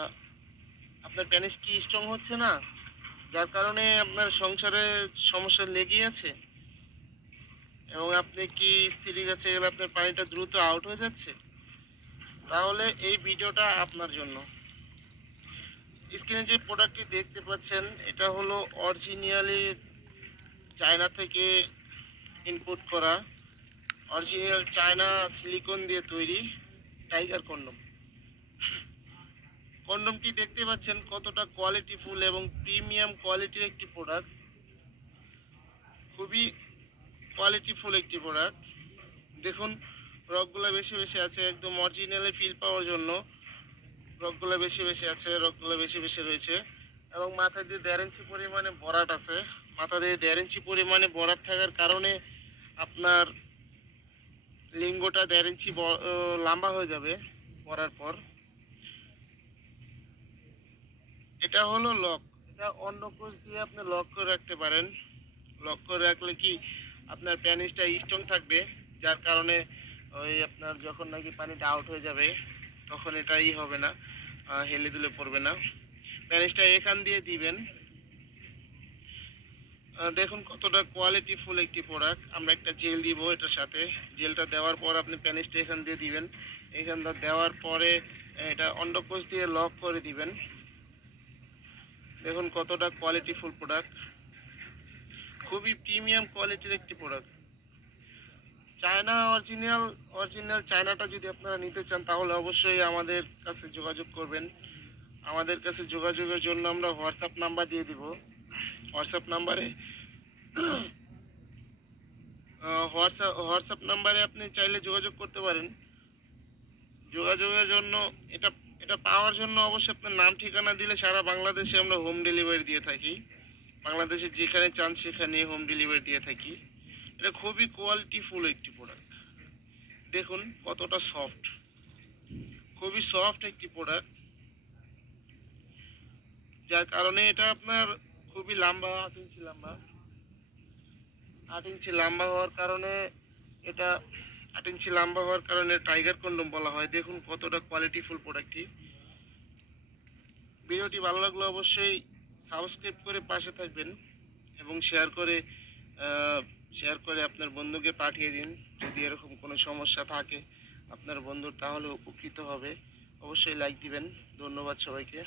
আহ, আপনার প্যানিস কি স্ট্রং হচ্ছে না, যার কারণে আপনার সংসারে সমস্যা লেগেই আছে, এবং আপনি কি স্ত্রীর কাছে গেলে আপনার পানিটা দ্রুত আউট হয়ে যাচ্ছে, তাহলে এই ভিডিওটা আপনার জন্য। স্ক্রিনে যে প্রোডাক্টটি দেখতে পাচ্ছেন, এটা হলো অরিজিনালি চায়না থেকে ইনপুট করা, অরিজিনাল চায়না সিলিকন দিয়ে তৈরি টাইগার কন্ডম। কন্ডমটি দেখতে পাচ্ছেন কতটা কোয়ালিটিফুল এবং প্রিমিয়াম কোয়ালিটির একটি প্রোডাক্ট, খুবই কোয়ালিটিফুল একটি প্রোডাক্ট। দেখুন, রকগুলো বেশি বেশি আছে, একদম অরিজিনালি ফিল পাওয়ার জন্য রকগুলো বেশি বেশি আছে, রকগুলো বেশি বেশি রয়েছে, এবং মাথা দিয়ে 1.5 ইঞ্চি পরিমাণে ভরাট আছে। মাথা দিয়ে 1.5 ইঞ্চি পরিমাণে ভরাট থাকার কারণে আপনার লিঙ্গটা 1.5 ইঞ্চি লম্বা হয়ে যাবে পরার পর। এটা হলো লক, এটা অন্য কোষ দিয়ে আপনি লক করে রাখতে পারেন। লক করে রাখলে কি আপনার প্যানিসটা স্ট্রং থাকবে, যার কারণে ওই আপনার যখন নাকি পানিটা আউট হয়ে যাবে তখন এটাই হবে না, হেলে দুলে পড়বে না। প্যানিসটা এখান দিয়ে দিবেন। দেখুন কতটা কোয়ালিটি ফুল একটি প্রোডাক্ট। আমরা একটা জেল দিব এটার সাথে, জেলটা দেওয়ার পর আপনি প্যানিসটা এখান দিয়ে দিবেন। এখানটা দেওয়ার পরে এটা অন্ডকোষ দিয়ে লক করে দিবেন। দেখুন কতটা কোয়ালিটি ফুল প্রোডাক্ট, খুবই প্রিমিয়াম কোয়ালিটির একটি প্রোডাক্ট। চায়না অরিজিনাল, অরিজিনাল চায়নাটা যদি আপনারা নিতে চান তাহলে অবশ্যই আমাদের কাছে যোগাযোগ করবেন। আমাদের কাছে যোগাযোগের জন্য আমরা হোয়াটসঅ্যাপ নাম্বার দিয়ে দিব। হোয়াটসঅ্যাপ নাম্বারে হোয়াটসঅ্যাপ নাম্বারে আপনি চাইলে যোগাযোগ করতে পারেন। যোগাযোগের জন্য এটা এটা পাওয়ার জন্য অবশ্যই আপনার নাম ঠিকানা দিলে সারা বাংলাদেশে আমরা হোম ডেলিভারি দিয়ে থাকি। বাংলাদেশে যেখানে চান সেখানে হোম ডেলিভারি দিয়ে থাকি। এটা খুবই কোয়ালিটিফুল একটি প্রোডাক্ট। দেখুন কতটা সফট, খুবই সফট একটি প্রোডাক্ট, যার কারণে এটা আপনার খুবই লম্বা, 8 ইঞ্চি লম্বা। 8 ইঞ্চি লম্বা হওয়ার কারণে এটা 8 ইঞ্চি লম্বা হওয়ার কারণে টাইগার কন্ডম বলা হয়। দেখুন কতটা কোয়ালিটিফুল প্রোডাক্টটি। ভিডিওটি ভালো লাগলে অবশ্যই সাবস্ক্রাইব করে পাশে থাকবেন এবং শেয়ার করে আপনার বন্ধুকে পাঠিয়ে দিন। যদি এরকম কোনো সমস্যা থাকে আপনার বন্ধুর, তাহলে উপকৃত হবে। অবশ্যই লাইক দিবেন। ধন্যবাদ সবাইকে।